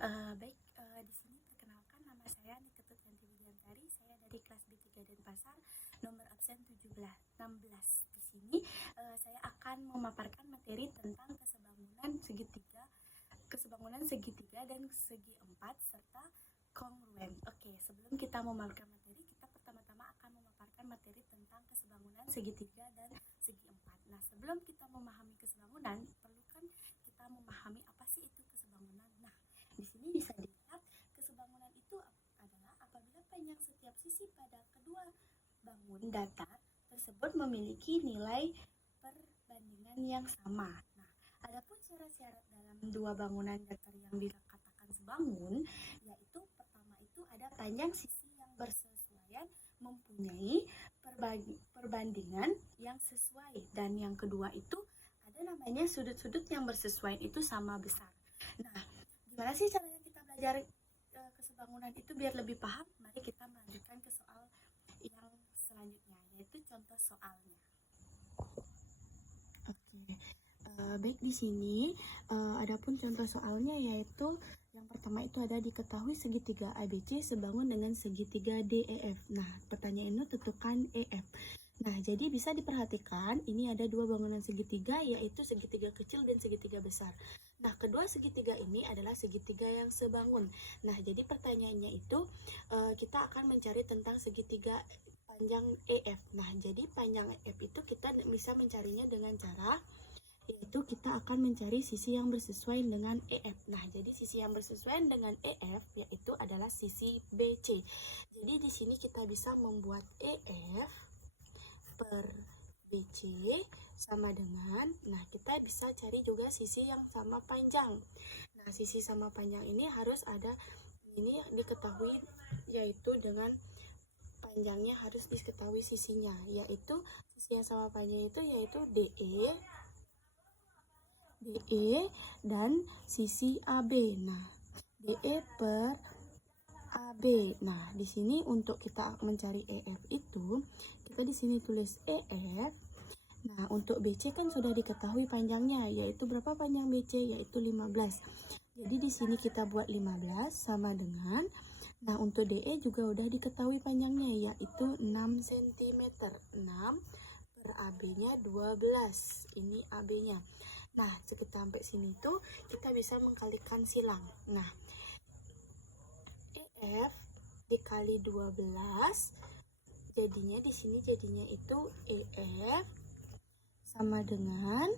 Di sini perkenalkan nama saya Niketut Yanti Widiantari. Saya dari kelas B3 Denpasar, nomor absen 16. Di sini saya akan memaparkan materi tentang kesebangunan segitiga dan segi empat serta kongruen. Oke, sebelum kita memaparkan materi, kita pertama-tama akan memaparkan materi tentang kesebangunan segitiga dan segi empat. Nah, sebelum kita memahami kesebangunan, perlu kan kita memahami apa sih itu kesebangunan. Nah, di sini bisa dilihat kesebangunan itu adalah apabila panjang setiap sisi pada kedua bangun datar tersebut memiliki nilai perbandingan yang sama. Nah, adapun syarat-syarat dalam dua bangunan datar yang dikatakan sebangun, yaitu pertama itu ada panjang sisi yang bersesuaian mempunyai perbandingan yang sesuai, dan yang kedua itu ada namanya sudut-sudut yang bersesuaian itu sama besar. Nah, gimana sih caranya kita belajar kesebangunan itu biar lebih paham? Mari kita melanjutkan ke soal yang selanjutnya, yaitu contoh soalnya. Oke, baik, di sini adapun contoh soalnya yaitu yang pertama itu ada diketahui segitiga ABC sebangun dengan segitiga DEF. Nah, pertanyaannya tentukan EF. Nah, jadi bisa diperhatikan ini ada dua bangunan segitiga, yaitu segitiga kecil dan segitiga besar. Nah, kedua segitiga ini adalah segitiga yang sebangun. Nah, jadi pertanyaannya itu kita akan mencari tentang segitiga panjang EF. Nah, jadi panjang EF itu kita bisa mencarinya dengan cara yaitu kita akan mencari sisi yang bersesuaian dengan EF. Nah, jadi sisi yang bersesuaian dengan EF yaitu adalah sisi BC. Jadi di sini kita bisa membuat EF per BC sama dengan, nah kita bisa cari juga sisi yang sama panjang. Nah, sisi sama panjang ini harus ada, ini diketahui yaitu dengan panjangnya harus diketahui sisinya, yaitu sisi yang sama panjang itu yaitu DE dan sisi AB. Nah, DE per AB. Nah, di sini untuk kita mencari EF itu kita di sini tulis EF. Nah, untuk BC kan sudah diketahui panjangnya, yaitu berapa panjang BC? Yaitu 15. Jadi di sini kita buat 15 sama dengan, nah untuk DE juga udah diketahui panjangnya, yaitu 6 cm. 6 per AB-nya 12. Ini AB-nya. Nah, sekitar sampai sini tuh kita bisa mengkalikan silang. Nah, EF dikali 12 jadinya di sini jadinya itu EF sama dengan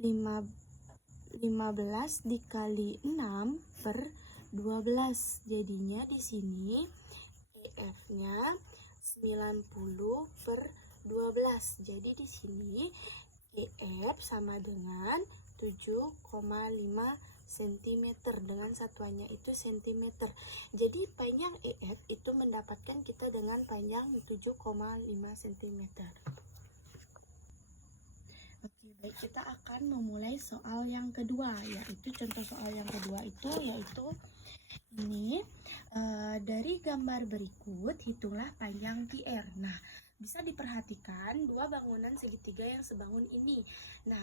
15 dikali 6 per 12. Jadinya di sini EF-nya 90 per 12. Jadi di sini EF sama dengan 7,5 cm dengan satuannya itu cm. Jadi panjang EF itu mendapatkan kita dengan panjang 7,5 cm. Oke, baik, kita akan memulai soal yang kedua, yaitu contoh soal yang kedua itu yaitu ini dari gambar berikut hitunglah panjang QR. Nah, bisa diperhatikan dua bangunan segitiga yang sebangun ini. Nah,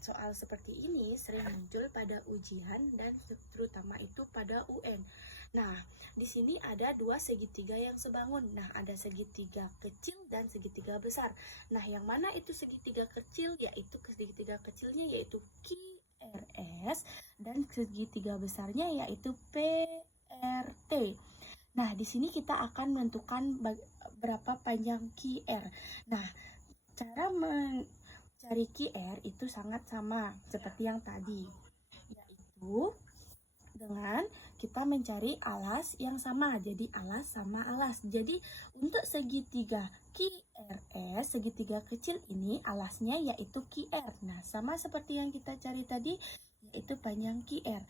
soal seperti ini sering muncul pada ujian dan terutama itu pada UN. Nah, di sini ada dua segitiga yang sebangun. Nah, ada segitiga kecil dan segitiga besar. Nah, yang mana itu segitiga kecil? Yaitu segitiga kecilnya yaitu QRS dan segitiga besarnya yaitu PRT. Nah, di sini kita akan menentukan berapa panjang QR. Nah, cara mencari QR itu sangat sama seperti yang tadi, yaitu dengan kita mencari alas yang sama. Jadi alas sama alas. Jadi untuk segitiga QRS, segitiga kecil ini alasnya yaitu QR. Nah, sama seperti yang kita cari tadi yaitu panjang QR.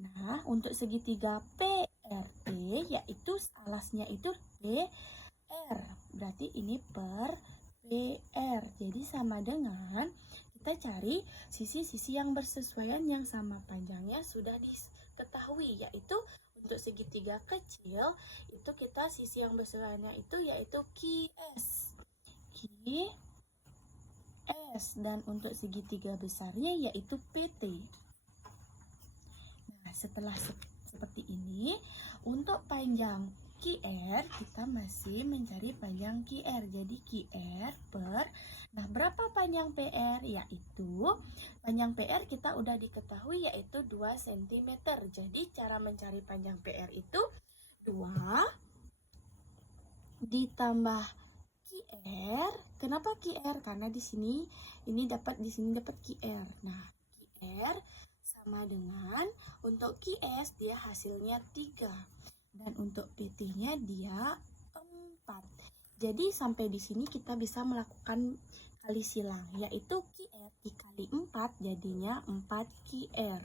Nah, untuk segitiga PRT yaitu alasnya itu PR. Berarti ini per PR. Jadi sama dengan kita cari sisi-sisi yang bersesuaian yang sama panjangnya sudah diketahui, yaitu untuk segitiga kecil itu kita sisi yang bersesuaiannya itu yaitu QS. dan untuk segitiga besarnya yaitu PT. setelah seperti ini, untuk panjang QR kita masih mencari panjang QR. Jadi QR per, nah berapa panjang PR? Yaitu panjang PR kita udah diketahui yaitu 2 cm. Jadi cara mencari panjang PR itu 2 ditambah QR. Kenapa QR? Karena di sini dapat QR. Nah, QR sama dengan untuk QS dia hasilnya 3. Dan untuk PT-nya dia 4. Jadi sampai di sini kita bisa melakukan kali silang, yaitu QR dikali 4 jadinya 4 QR.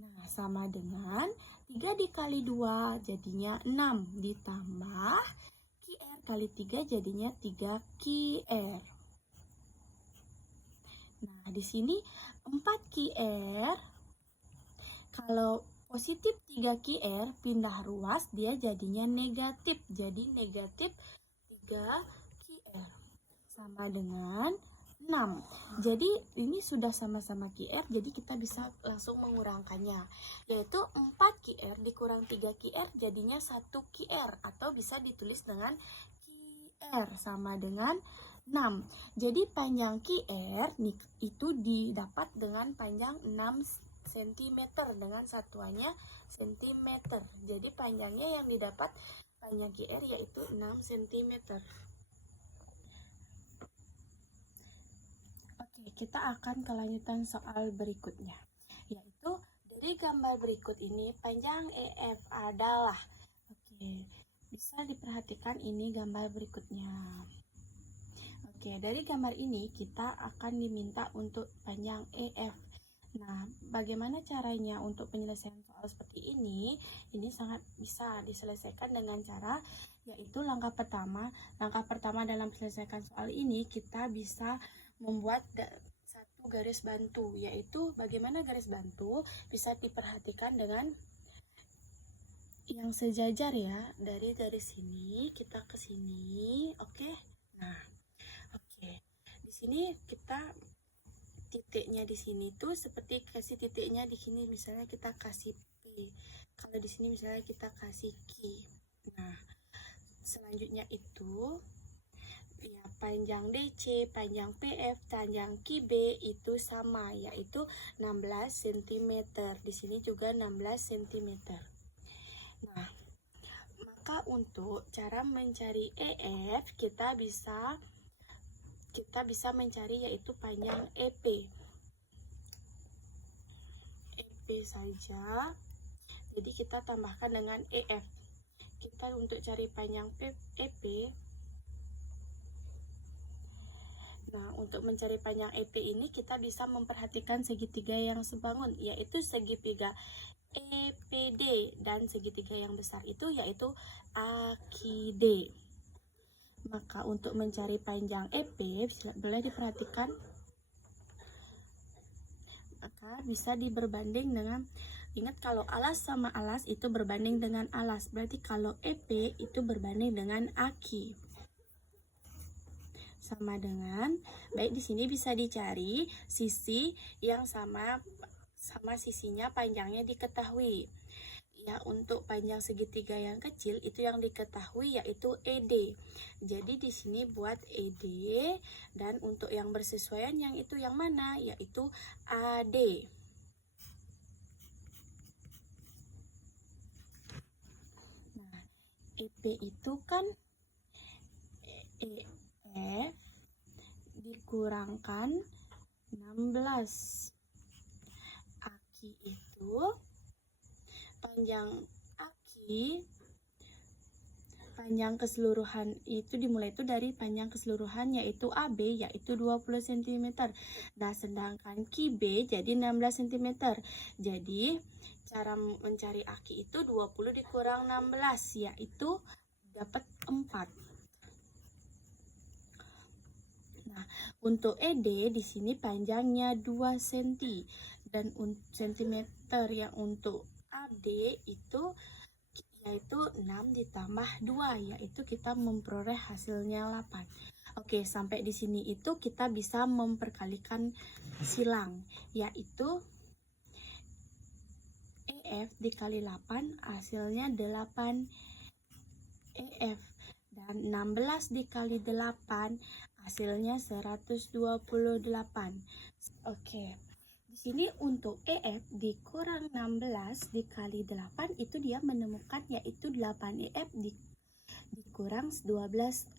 Nah, sama dengan 3 dikali 2 jadinya 6 ditambah QR kali 3 jadinya 3 QR. Nah, di sini 4 QR. Kalau positif 3 QR pindah ruas dia jadinya negatif. Jadi negatif 3 QR sama dengan 6. Jadi ini sudah sama-sama QR, jadi kita bisa langsung mengurangkannya. Yaitu 4 QR dikurang 3 QR jadinya 1 QR, atau bisa ditulis dengan QR sama dengan 6. Jadi panjang QR itu didapat dengan panjang 6 cm dengan satuannya cm. Jadi panjangnya yang didapat panjang QR yaitu 6 cm. Oke, kita akan kelanjutan soal berikutnya, yaitu dari gambar berikut ini panjang EF adalah, bisa diperhatikan ini gambar berikutnya. Dari gambar ini kita akan diminta untuk panjang EF. Nah, bagaimana caranya untuk penyelesaian soal seperti ini? Ini sangat bisa diselesaikan dengan cara, yaitu langkah pertama dalam menyelesaikan soal ini kita bisa membuat satu garis bantu, yaitu bagaimana garis bantu bisa diperhatikan dengan yang sejajar ya, dari garis sini kita ke sini, oke. Nah, di sini kita titiknya di sini tuh seperti kasih titiknya di sini, misalnya kita kasih P. Kalau di sini misalnya kita kasih Q. Nah, selanjutnya itu ya panjang DC, panjang PF, panjang QB itu sama, yaitu 16 cm. Di sini juga 16 cm. Nah, maka untuk cara mencari EF kita bisa mencari yaitu panjang EP. EP saja. Jadi kita tambahkan dengan EF. Kita untuk cari panjang EP. Nah, untuk mencari panjang EP ini kita bisa memperhatikan segitiga yang sebangun, yaitu segitiga EPD, dan segitiga yang besar itu yaitu AQD. Maka untuk mencari panjang EP boleh diperhatikan, maka bisa diberbanding dengan, ingat kalau alas sama alas itu berbanding dengan alas, berarti kalau EP itu berbanding dengan AQ. Sama dengan, baik di sini bisa dicari sisi yang sama sisinya panjangnya diketahui. Ya, untuk panjang segitiga yang kecil itu yang diketahui yaitu ED. Jadi di sini buat ED, dan untuk yang bersesuaian yang itu yang mana? Yaitu AD. Nah, EP itu kan EF dikurangkan 16. AQ itu panjang panjang keseluruhan itu dimulai itu dari panjang keseluruhan yaitu AB yaitu 20 cm. Nah, sedangkan QB jadi 16 cm. Jadi cara mencari AQ itu 20 dikurang 16 yaitu dapat 4. Nah, untuk ED di sini panjangnya 2 cm, dan cm yang untuk AD itu yaitu 6 ditambah 2, yaitu kita memperoleh hasilnya 8. Oke, sampai di sini itu kita bisa memperkalikan silang, yaitu EF dikali 8 hasilnya 8 EF. Dan 16 dikali 8 hasilnya 128. Oke. Di sini untuk EF dikurang 16 dikali 8 itu dia menemukan yaitu 8 EF dikurang 12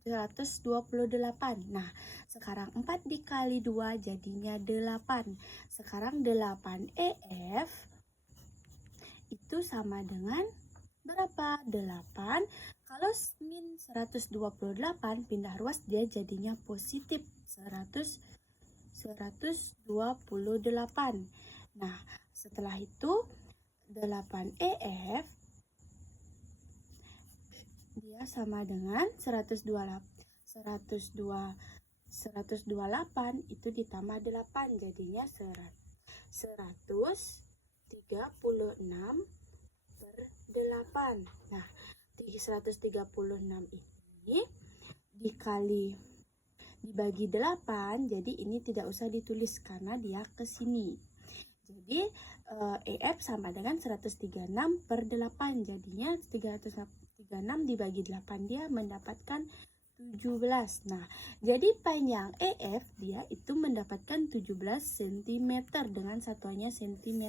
128. Nah, sekarang 4 dikali 2 jadinya 8. Sekarang 8 EF itu sama dengan berapa? 8. Kalau min 128 pindah ruas dia jadinya positif 128. Nah, setelah itu 8 EF dia sama dengan 128 itu ditambah 8 jadinya 136 per 8. Nah, 136 ini dibagi 8, jadi ini tidak usah ditulis karena dia ke sini. Jadi EF sama dengan 136 per 8, jadinya 336 dibagi 8 dia mendapatkan 17. Nah, jadi panjang EF dia itu mendapatkan 17 cm dengan satuannya cm.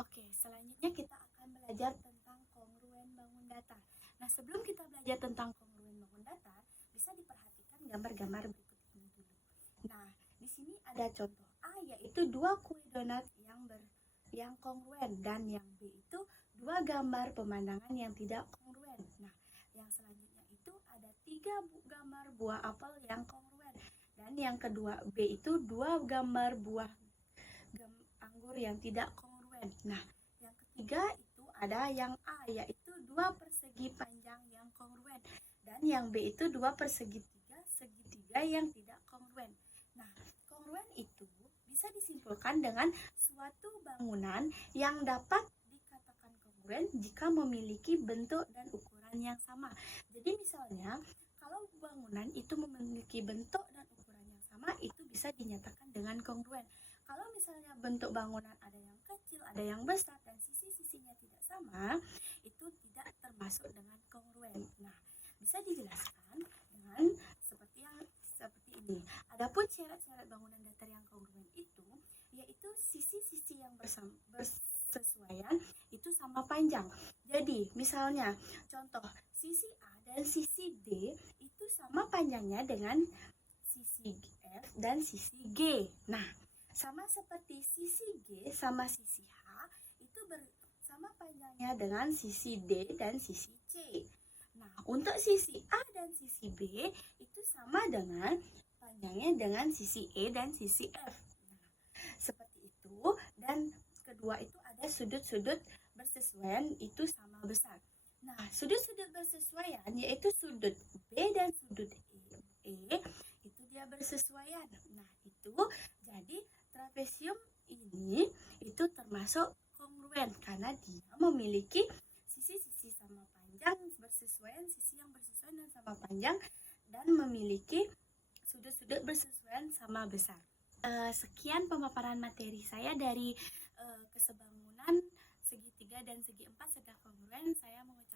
Oke, selanjutnya kita akan belajar tentang kongruen bangun datar. Nah, sebelum kita belajar tentang kongruen bangun datar, bisa diperhatikan gambar-gambar berikut ini dulu. Nah, di sini ada contoh A yaitu 2 kue donat yang kongruen dan yang B itu 2 gambar pemandangan yang tidak kongruen. Nah, yang selanjutnya itu ada 3 gambar buah apel yang kongruen dan yang kedua B itu 2 gambar buah anggur yang tidak kongruen. Nah, yang ketiga itu ada yang A yaitu 2 persegi panjang yang kongruen dan yang B itu 2 persegitiga segitiga yang tidak kongruen. Nah, kongruen itu bisa disimpulkan dengan suatu bangunan yang dapat dikatakan kongruen jika memiliki bentuk dan ukuran yang sama. Jadi misalnya kalau bangunan itu memiliki bentuk dan ukuran yang sama itu bisa dinyatakan dengan kongruen. Kalau misalnya bentuk bangunan ada yang kecil, ada yang besar dan sisi-sisinya tidak sama, itu tidak termasuk dengan kongruen. Nah, bisa dijelaskan dengan seperti ini. Adapun syarat-syarat bangunan datar yang kongruen itu yaitu sisi-sisi yang bersesuaian itu sama panjang. Jadi, misalnya contoh sisi A dan sisi D itu sama panjangnya dengan sisi F dan sisi G. Nah, sama seperti sisi G sama sisi H itu sama panjangnya dengan sisi D dan sisi C. Nah, untuk sisi A dan sisi B itu sama dengan panjangnya dengan sisi E dan sisi F. Nah, seperti itu. Dan kedua itu ada sudut-sudut bersesuaian itu sama besar. Nah, sudut-sudut bersesuaian yaitu sudut B dan sudut E itu dia bersesuaian. Nah, itu jadi trapesium ini itu termasuk kongruen karena dia memiliki sisi-sisi sama panjang bersesuaian, sisi yang bersesuaian dan sama panjang dan memiliki sudut-sudut bersesuaian sama besar. Sekian pemaparan materi saya dari kesebangunan segitiga dan segi empat serta kongruen. Saya mengucapkan